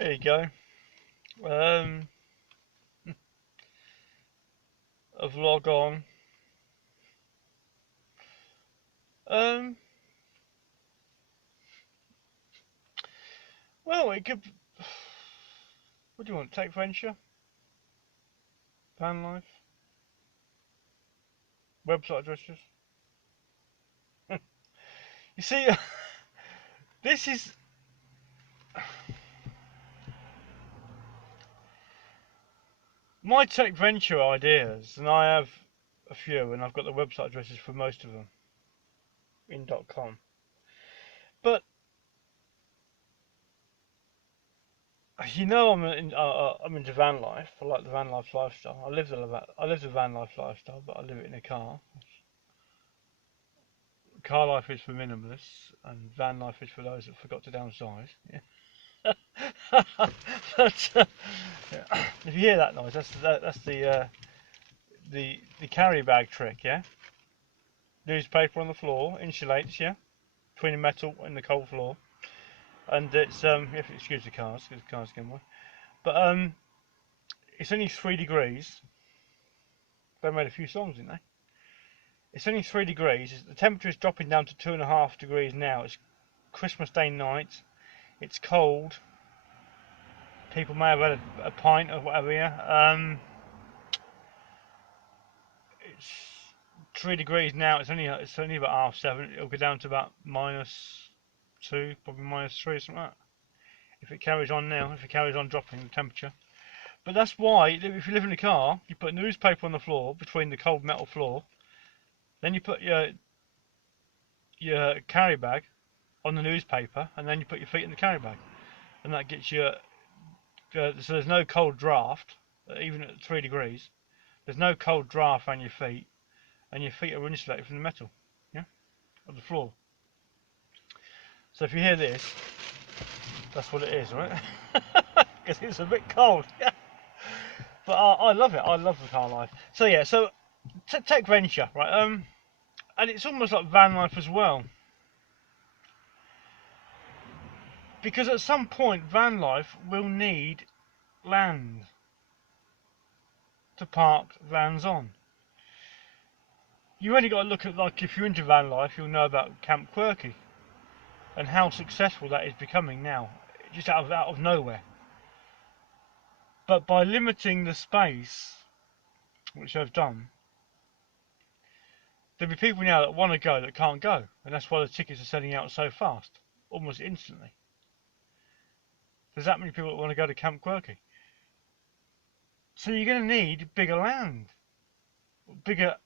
There you go. Um, a vlog on. Um, well, it could. What do you want? Tech venture, van life, website addresses. You see, this is my tech venture ideas, and I have a few, and I've got the website addresses for most of them in .com. But I'm into van life. I like the van life lifestyle. I live the van life lifestyle, but I live it in a car. Car life is for minimalists, and van life is for those that forgot to downsize. Yeah. But, yeah. If you hear that noise, that's the carry bag trick. Yeah, newspaper on the floor insulates. Yeah, between the metal and the cold floor, and it's you have to excuse the cars because the cars getting away. But it's only 3 degrees. They made a few songs, didn't they? It's only 3 degrees. The temperature is dropping down to 2.5 degrees now. It's Christmas Day night. It's cold. People may have had a pint or whatever. Yeah. It's 3 degrees now. It's only about half 7. It'll go down to about -2, probably -3 or something like that. If it carries on now, if it carries on dropping the temperature. But that's why if you live in a car, you put a newspaper on the floor between the cold metal floor. Then you put your carry bag on the newspaper, and then you put your feet in the carry bag, and that gets you. So there's no cold draft, even at 3 degrees. There's no cold draft on your feet, and your feet are insulated from the metal, yeah, of the floor. So if you hear this, that's what it is, right? Because it's a bit cold. Yeah. But I love it. I love the car life. So yeah, so tech venture, right? And it's almost like van life as well. Because at some point, van life will need land to park vans on. You only got to look at, like, if you're into van life, you'll know about Camp Quirky and how successful that is becoming now, just out of nowhere. But by limiting the space, which they've done, there'll be people now that want to go that can't go, and that's why the tickets are selling out so fast, almost instantly. There's that many people that want to go to Camp Quirky. So you're going to need bigger land, bigger.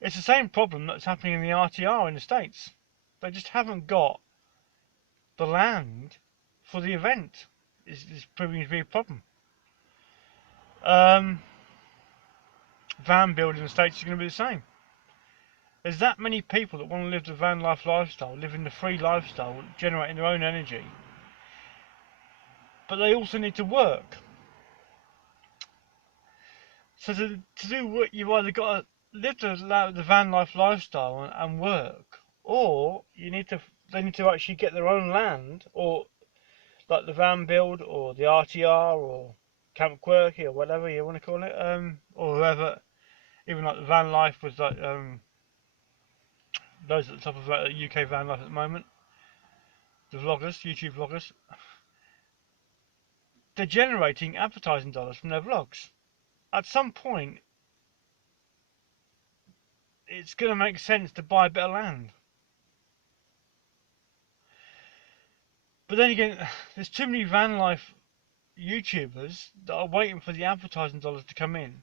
It's the same problem that's happening in the RTR in the States. They just haven't got the land for the event. Is proving to be a problem. Van building in the States is going to be the same. There's that many people that want to live the van life lifestyle, living the free lifestyle, generating their own energy, but they also need to work. So to do what, you've either got to live the van life lifestyle and work, or they need to actually get their own land, or like the van build, or the RTR, or Camp Quirky, or whatever you want to call it, or whoever. Even like the van life was like those at the top of UK van life at the moment, the vloggers, YouTube vloggers, they're generating advertising dollars from their vlogs. At some point, it's going to make sense to buy a bit of land. But then again, there's too many van life YouTubers that are waiting for the advertising dollars to come in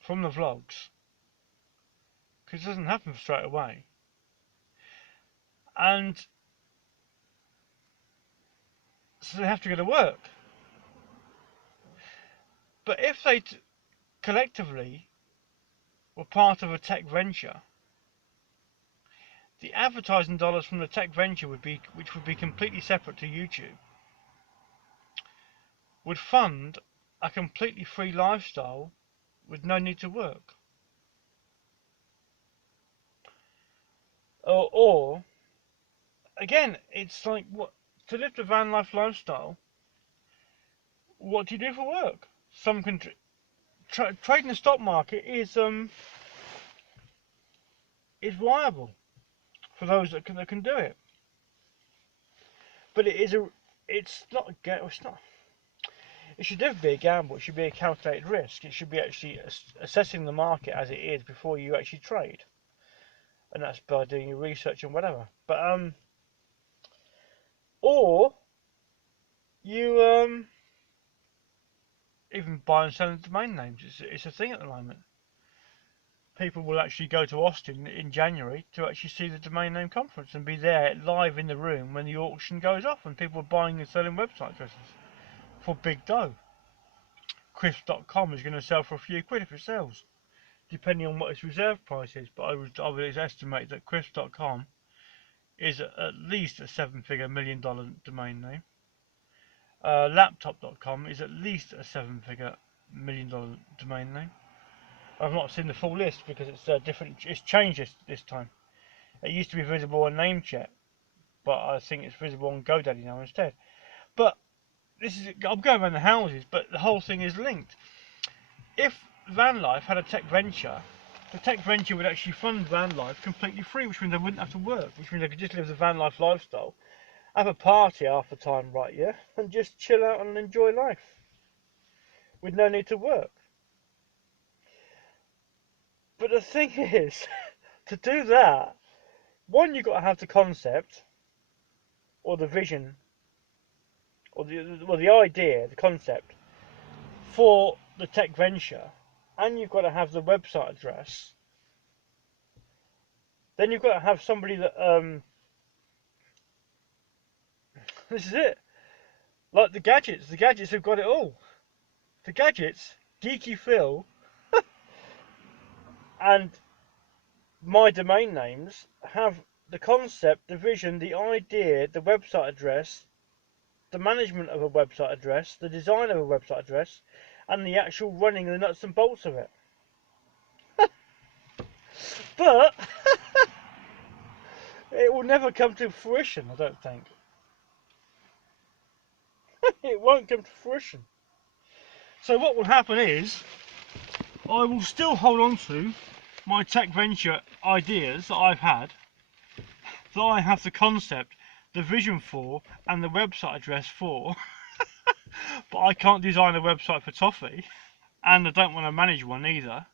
from the vlogs, because it doesn't happen straight away. And so they have to go to work. But if they collectively were part of a tech venture, the advertising dollars from the tech venture which would be completely separate to YouTube, would fund a completely free lifestyle with no need to work. Or again, it's like, what, to live the van life lifestyle, what do you do for work? Some can trading the stock market is viable for those that can do it. But it's not. It should never be a gamble. It should be a calculated risk. It should be actually assessing the market as it is before you actually trade, and that's by doing your research and whatever. But or you even buy and sell domain names. It's a thing at the moment. People will actually go to Austin in January to actually see the domain name conference and be there live in the room when the auction goes off and people are buying and selling website addresses for big dough. Crisp.com is going to sell for a few quid if it sells, depending on what its reserve price is. But I would estimate that Crisp.com is at least a $7-figure million domain name. Laptop.com is at least a $7-figure million domain name. I've not seen the full list because it's different. It's changed this time. It used to be visible on Namecheap, but I think it's visible on GoDaddy now instead. But I'm going around the houses, but the whole thing is linked. If van life had a tech venture, the tech venture would actually fund van life completely free, which means they wouldn't have to work, which means they could just live the van life lifestyle, have a party half the time, right? Yeah, and just chill out and enjoy life with no need to work. But the thing is, to do that, one, you've got to have the concept, or the vision, or the idea, the concept, for the tech venture, and you've got to have the website address. Then you've got to have somebody that, this is it, like the gadgets have got it all. The gadgets, Geeky Phil, and my domain names have the concept, the vision, the idea, the website address, the management of a website address, the design of a website address, and the actual running the nuts and bolts of it. But it will never come to fruition, I don't think. It won't come to fruition. So what will happen is, I will still hold on to my tech venture ideas that I've had, that I have the concept, the vision for, and the website address for, but I can't design a website for Toffee, and I don't want to manage one either,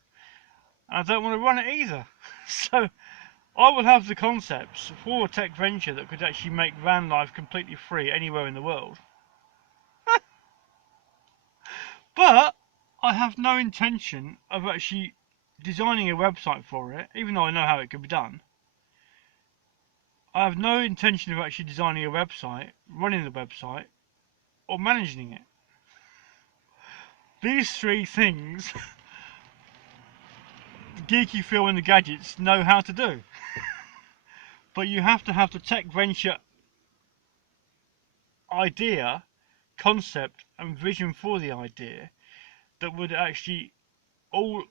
and I don't want to run it either. So I will have the concepts for a tech venture that could actually make van life completely free anywhere in the world. But I have no intention of actually designing a website for it, even though I know how it could be done. I have no intention of actually designing a website, running the website, or managing it. These three things, Geeky Phil and the gadgets know how to do. But you have to have the tech venture idea, concept, and vision for the idea that would actually all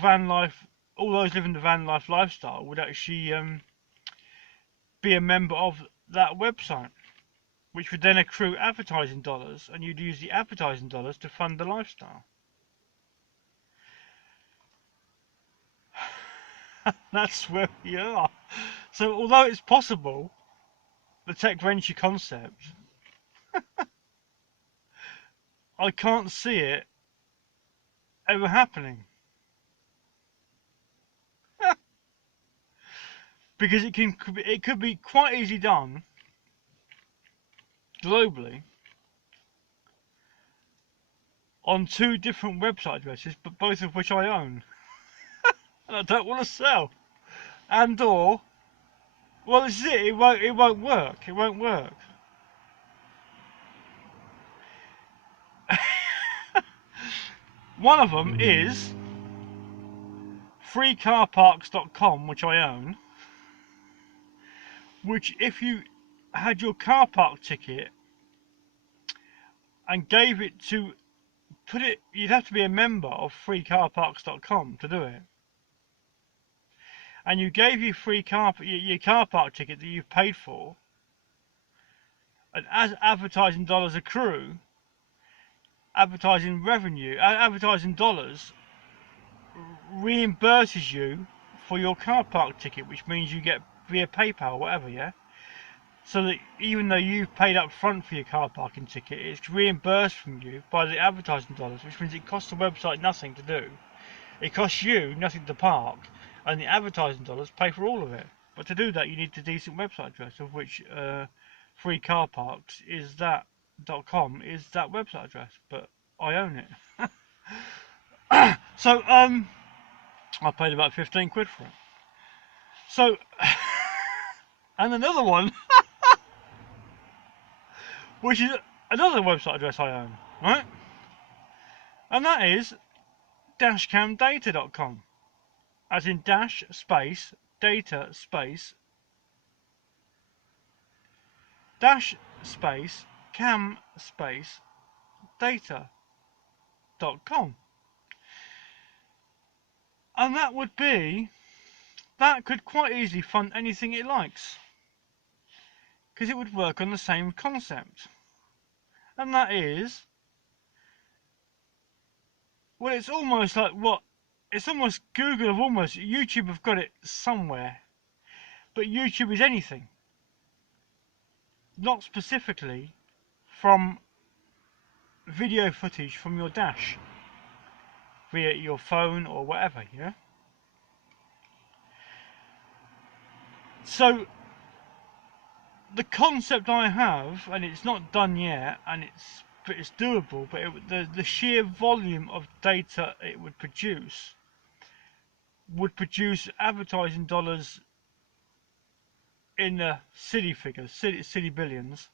van life, all those living the van life lifestyle would actually be a member of that website, which would then accrue advertising dollars, and you'd use the advertising dollars to fund the lifestyle. That's where we are. So although it's possible, the tech venture concept, I can't see it ever happening. Because it could be quite easily done globally on 2 different website addresses, but both of which I own. And I don't want to sell. And or, well, this is it. It won't work. It won't work. One of them is freecarparks.com, which I own. Which, if you had your car park ticket and gave it to you'd have to be a member of freecarparks.com to do it. And you gave your car park ticket that you've paid for, And as advertising dollars accrue, advertising revenue, advertising dollars reimburses you for your car park ticket, which means you get via PayPal or whatever, yeah? So that even though you've paid up front for your car parking ticket, it's reimbursed from you by the advertising dollars, which means it costs the website nothing to do. It costs you nothing to park, and the advertising dollars pay for all of it. But to do that, you need a decent website address, of which free car parks is that.com is that website address. But I own it. So I paid about 15 quid for it. So and another one, which is another website address I own, right? And that is dashcamdata.com, as in dash space data space dash space cam space data.com. And that could quite easily fund anything it likes, because it would work on the same concept. And that is, well, it's almost like it's almost Google have almost, YouTube have got it somewhere, but YouTube is anything, not specifically from video footage from your dash via your phone or whatever, yeah? So the concept I have, and it's not done yet, and it's doable, but the sheer volume of data it would produce advertising dollars in the city figures, city billions,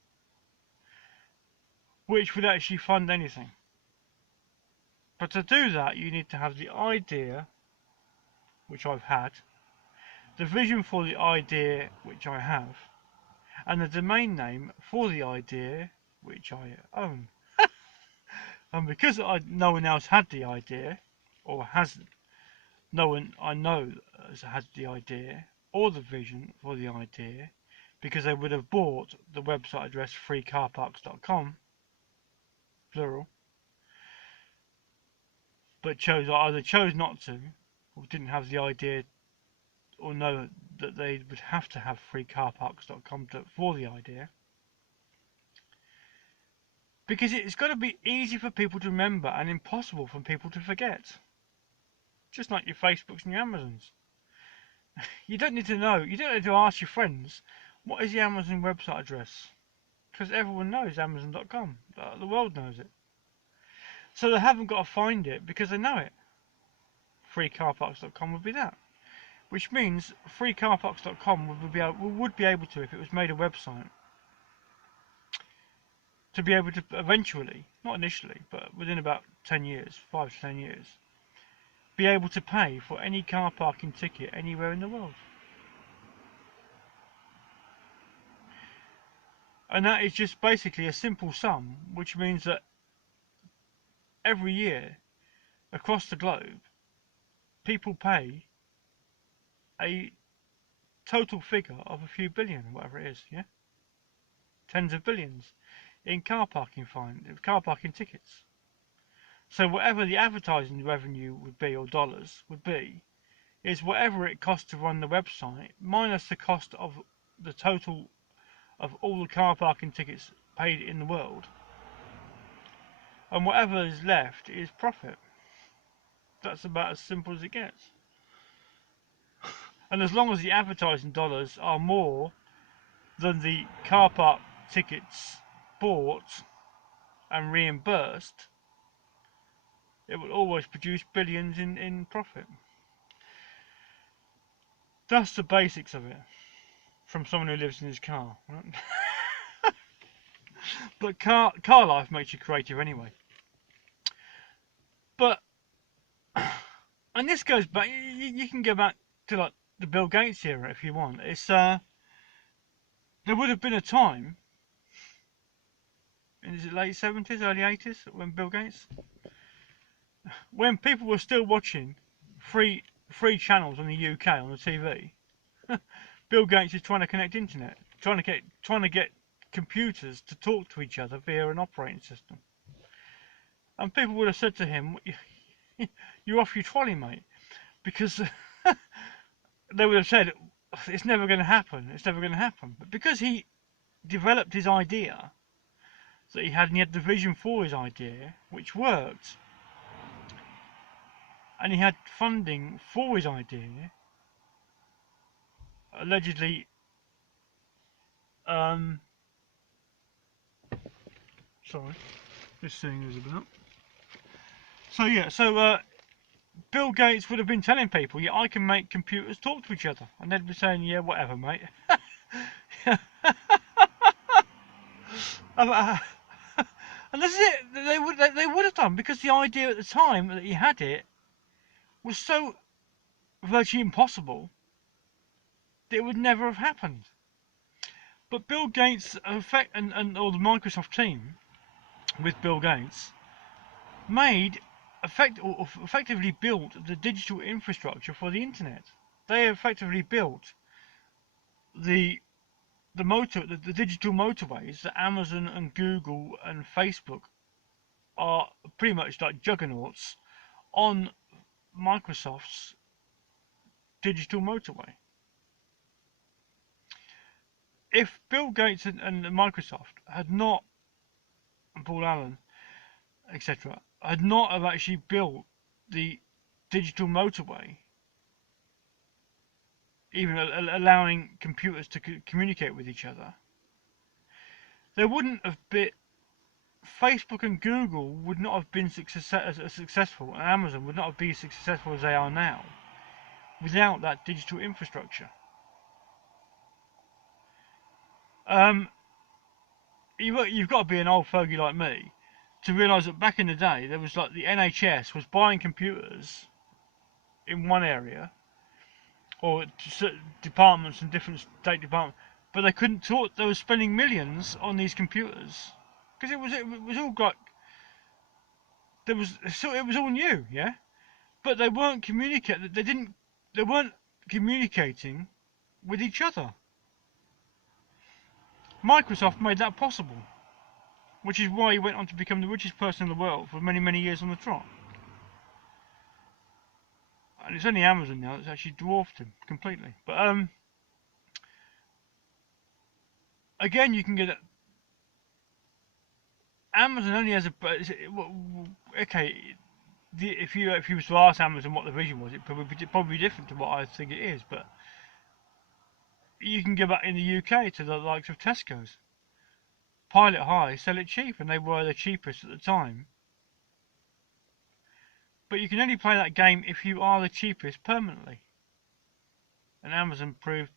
which would actually fund anything. But to do that, you need to have the idea, which I've had, the vision for the idea, which I have, and the domain name for the idea, which I own. And because no one else had the idea, or hasn't, no one I know has had the idea or the vision for the idea, because they would have bought the website address freecarparks.com, plural, but either chose not to, or didn't have the idea, or know that they would have to have freecarparks.com for the idea. Because it's got to be easy for people to remember and impossible for people to forget. Just like your Facebooks and your Amazons. You don't need to know, you don't need to ask your friends, what is the Amazon website address? Because everyone knows Amazon.com. The world knows it. So they haven't got to find it because they know it. Freecarparks.com would be that. Which means freecarparks.com would be able to, if it was made a website, to be able to eventually, not initially, but within about 10 years, 5 to 10 years, be able to pay for any car parking ticket anywhere in the world. And that is just basically a simple sum, which means that every year across the globe, people pay a total figure of a few billion, whatever it is, yeah? Tens of billions in car parking tickets. So whatever the advertising revenue would be, or dollars would be, is whatever it costs to run the website minus the cost of the total of all the car parking tickets paid in the world, and whatever is left is profit. That's about as simple as it gets. And as long as the advertising dollars are more than the car park tickets bought and reimbursed, it will always produce billions in profit. That's the basics of it, from someone who lives in his car. Right? But car life makes you creative anyway. But, and this goes back, you can go back to like the Bill Gates era if you want. It's there would have been a time, is it late 70s, early 80s, when people were still watching free channels on the UK on the TV. Bill Gates is trying to connect internet, trying to get computers to talk to each other via an operating system. And people would have said to him, "You're off your trolley, mate," because they would have said, "It's never going to happen. It's never going to happen." But because he developed his idea that he had, and he had the vision for his idea, which worked, and he had funding for his idea, allegedly, sorry, this thing is about. So yeah, Bill Gates would have been telling people, "Yeah, I can make computers talk to each other," and they'd be saying, "Yeah, whatever, mate." And this is it. They would have done, because the idea at the time that he had it was so virtually impossible that it would never have happened. But Bill Gates and or the Microsoft team with Bill Gates made effectively built the digital infrastructure for the internet. They effectively built the the digital motorways that Amazon and Google and Facebook are pretty much like juggernauts on Microsoft's digital motorway. If Bill Gates and Microsoft had not, and Paul Allen, etc., had not have actually built the digital motorway, even allowing computers to communicate with each other, there wouldn't have been. Facebook and Google would not have been as successful, and Amazon would not have been as successful as they are now without that digital infrastructure. You've got to be an old fogey like me to realise that back in the day there was like the NHS was buying computers in one area, or departments and different state departments, but they couldn't talk. They were spending millions on these computers because it was all like it was all new, yeah. But they weren't communicating. They weren't communicating with each other. Microsoft made that possible, which is why he went on to become the richest person in the world for many, many years on the trot. And it's only Amazon now that's actually dwarfed him completely. But again, you can get Amazon only has a okay. If you was to ask Amazon what the vision was, it probably be different to what I think it is. But you can go back in the UK to the likes of Tesco's. Pilot high, sell it cheap, and they were the cheapest at the time. But you can only play that game if you are the cheapest permanently. And Amazon proved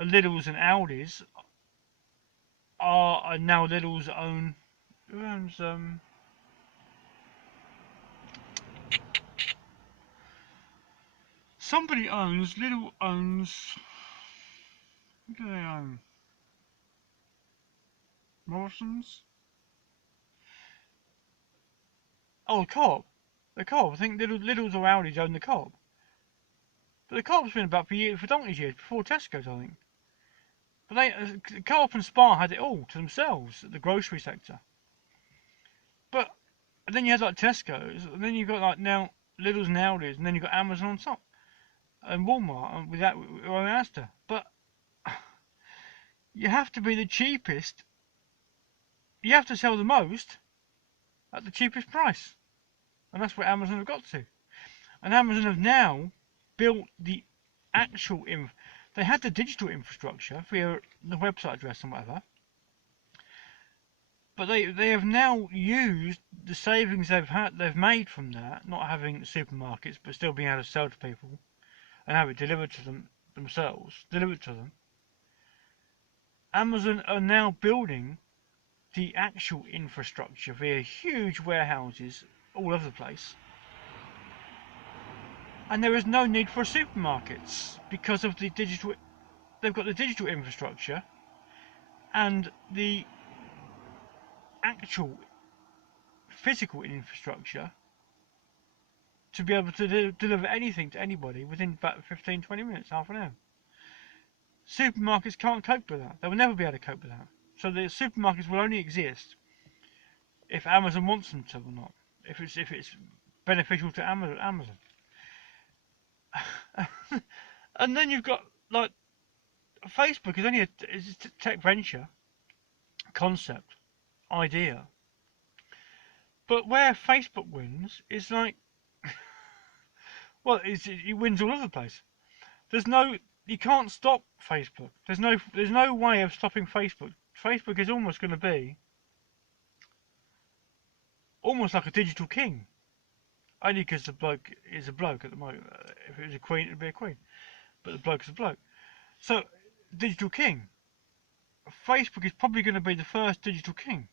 Lidl's and Aldi's are now Lidl's own. Who owns Somebody owns Lidl owns. Who do they own? Morrison's. Oh, the Co-op. The Co-op. I think Lidl's or Aldi's own the Co-op. But the Co-op's been about for donkey's years before Tesco's, I think. But Co-op and Spar had it all to themselves, the grocery sector. But then you had like Tesco's, and then you've got like now Lidl's and Aldi's, and then you've got Amazon on top, and Walmart, and with Asda. But you have to be the cheapest. You have to sell the most at the cheapest price, and that's where Amazon have got to. And Amazon have now built the actual they had the digital infrastructure via the website address and whatever, but they have now used the savings they've made from that, not having supermarkets but still being able to sell to people and have it delivered to them delivered to them. Amazon are now building the actual infrastructure via huge warehouses all over the place. And there is no need for supermarkets because of the digital. They've got the digital infrastructure and the actual physical infrastructure to be able to deliver anything to anybody within about 15-20 minutes, half an hour. Supermarkets can't cope with that. They will never be able to cope with that. So the supermarkets will only exist if Amazon wants them to or not. If it's beneficial to Amazon. And then you've got like Facebook is only is a tech venture concept idea, but where Facebook wins is like, well, it wins all over the place. There's no, you can't stop Facebook. There's no way of stopping Facebook. Facebook is almost going to be almost like a digital king, only because the bloke is a bloke at the moment. If it was a queen, it'd be a queen, but the bloke is a bloke. So, digital king. Facebook is probably going to be the first digital king,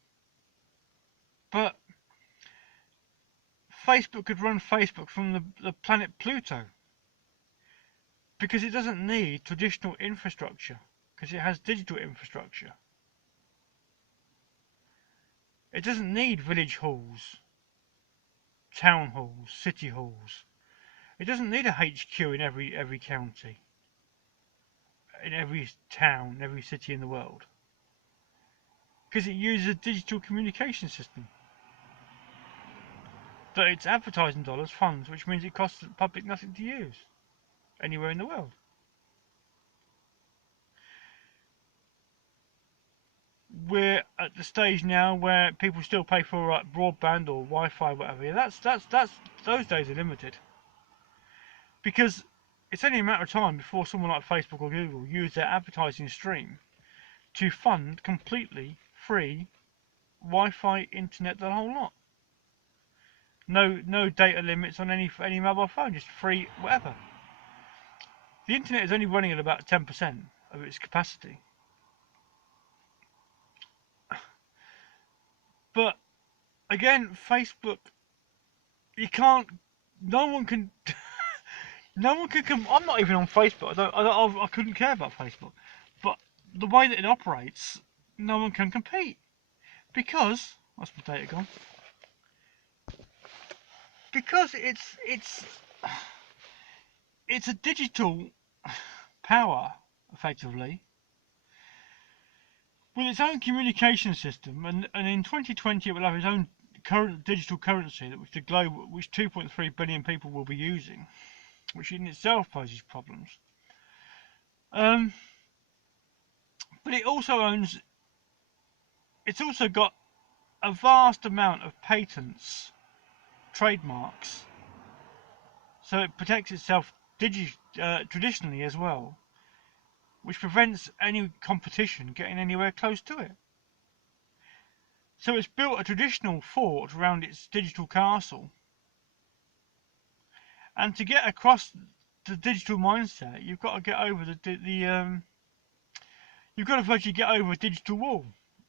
but Facebook could run Facebook from the planet Pluto because it doesn't need traditional infrastructure because it has digital infrastructure. It doesn't need village halls, town halls, city halls. It doesn't need a HQ in every county, in every town, every city in the world, because it uses a digital communication system that its advertising dollars funds, which means it costs the public nothing to use anywhere in the world. We're at the stage now where people still pay for like broadband or Wi-Fi, whatever. Yeah, that's those days are limited because it's only a matter of time before someone like Facebook or Google use their advertising stream to fund completely free Wi-Fi, internet, the whole lot. No data limits on any mobile phone, just free whatever. The internet is only running at about 10% of its capacity. But again, Facebook, you can't. No one can. No one can come. I'm not even on Facebook. I couldn't care about Facebook. But the way that it operates, no one can compete because what's my data gone? Because it's a digital power effectively with its own communication system, and in 2020 it will have its own current digital currency that which 2.3 billion people will be using, which in itself poses problems. But it also owns. It's also got a vast amount of patents, trademarks, so it protects itself traditionally as well, which prevents any competition getting anywhere close to it. So it's built a traditional fort around its digital castle. And to get across the digital mindset, you've got to get over you've got to virtually get over a digital wall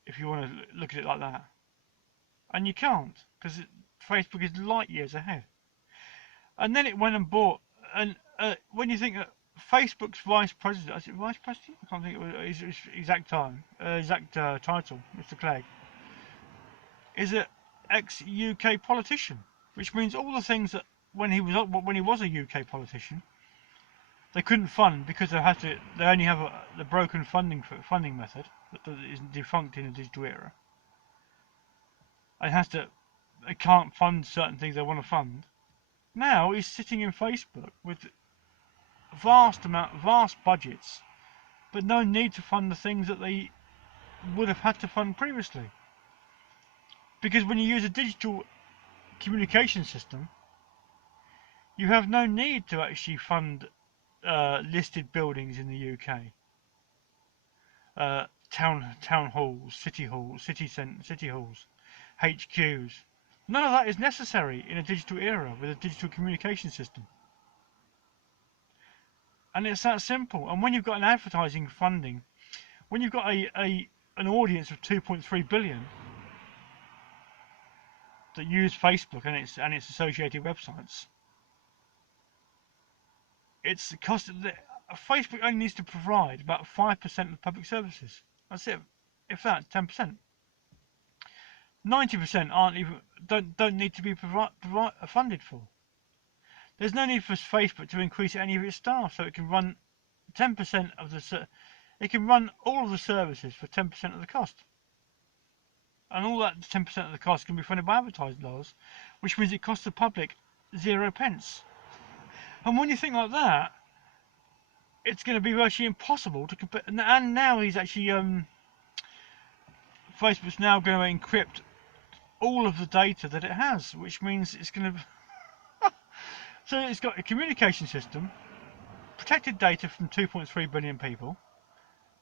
if you want to look at it like that. And you can't because Facebook is light years ahead. And then it went and bought, and when you think that Facebook's vice president, is it vice president? I can't think of his exact title, Mr. Clegg, is an ex-UK politician, which means all the things that when he was a UK politician, they couldn't fund because they only have the broken funding method that is defunct in the digital era. They can't fund certain things they want to fund. Now he's sitting in Facebook with vast budgets, but no need to fund the things that they would have had to fund previously. Because when you use a digital communication system, you have no need to actually fund listed buildings in the UK, town halls, city halls, city halls, HQs. None of that is necessary in a digital era with a digital communication system. And it's that simple. And when you've got an advertising funding, when you've got an audience of 2.3 billion that use Facebook and its associated websites, it's the cost of Facebook only needs to provide about 5% of public services. That's it. If that, 10%. 90% don't need to be funded for. There's no need for Facebook to increase any of its staff, so it can run 10% of the it can run all of the services for 10% of the cost. And all that 10% of the cost can be funded by advertising dollars, which means it costs the public 0 pence. And when you think like that, it's going to be virtually impossible to compare. And now he's actually, Facebook's now going to encrypt all of the data that it has, which means it's going to. So it's got a communication system, protected data from 2.3 billion people,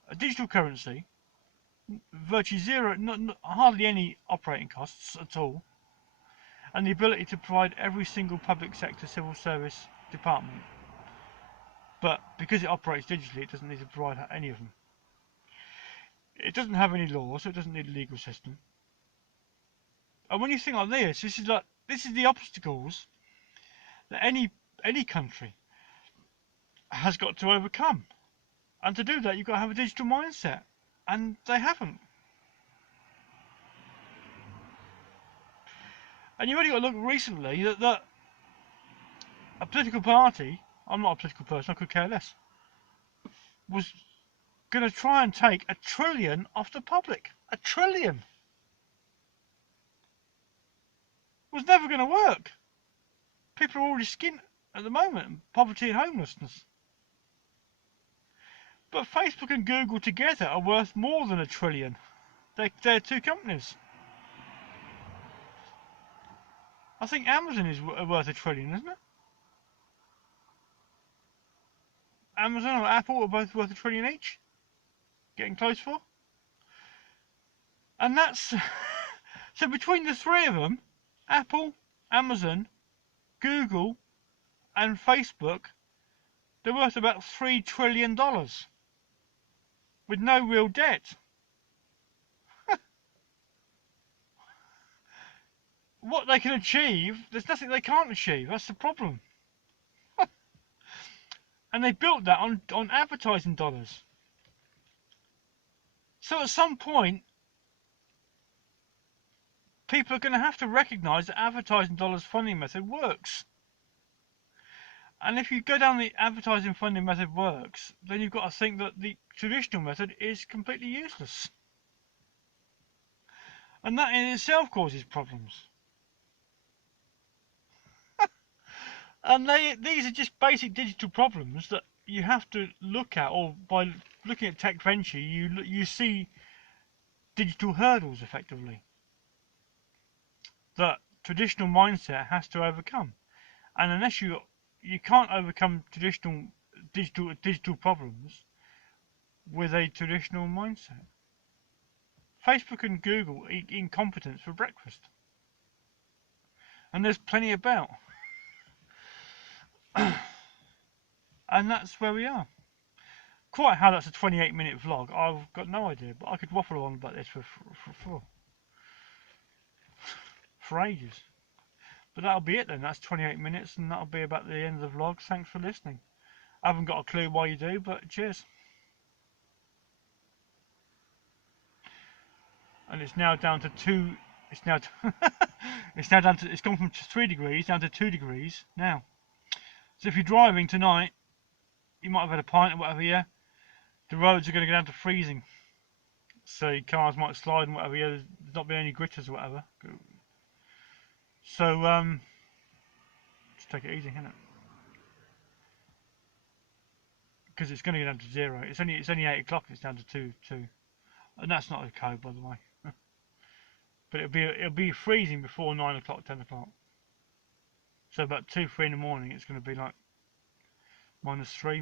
a digital currency, virtually zero, hardly any operating costs at all, and the ability to provide every single public sector civil service department. But because it operates digitally, it doesn't need to provide any of them. It doesn't have any law, so it doesn't need a legal system. And when you think like this is the obstacles that any country has got to overcome. And to do that, you've got to have a digital mindset, and they haven't. And you've only got to look recently that a political party, I'm not a political person, I could care less, was going to try and take $1 trillion off the public. $1 trillion was never going to work. People are already skint at the moment, poverty and homelessness. But Facebook and Google together are worth more than $1 trillion. They're two companies. I think Amazon is worth $1 trillion, isn't it? Amazon or Apple are both worth $1 trillion each. Getting close for. And that's so between the three of them, Apple, Amazon, Google, and Facebook, they're worth about $3 trillion with no real debt. What they can achieve, there's nothing they can't achieve. That's the problem. And they built that on advertising dollars. So at some point, people are going to have to recognise that advertising dollars funding method works. And if you go down the advertising funding method works, then you've got to think that the traditional method is completely useless. And that in itself causes problems. And these are just basic digital problems that you have to look at, or by looking at Tech Venture, you see digital hurdles effectively that traditional mindset has to overcome. And unless you can't overcome traditional digital problems with a traditional mindset. Facebook and Google eat incompetence for breakfast, and there's plenty about. And that's where we are. Quite how that's a 28-minute vlog, I've got no idea, but I could waffle on about this for ages. But that'll be it then. That's 28 minutes, and that'll be about the end of the vlog. Thanks for listening. I haven't got a clue why you do, but cheers. And it's now down to 2. It's now down to. It's gone from 3 degrees down to 2 degrees now. So if you're driving tonight, you might have had a pint or whatever. Yeah, the roads are going to go down to freezing. So your cars might slide and whatever. Yeah, there's not been any gritters or whatever. So just take it easy, innit? Because it's going to go down to 0. It's only 8 o'clock. It's down to 2, and that's not a code, by the way. But it'll be freezing before 9 o'clock, 10 o'clock. So about 2, 3 in the morning, it's going to be like -3.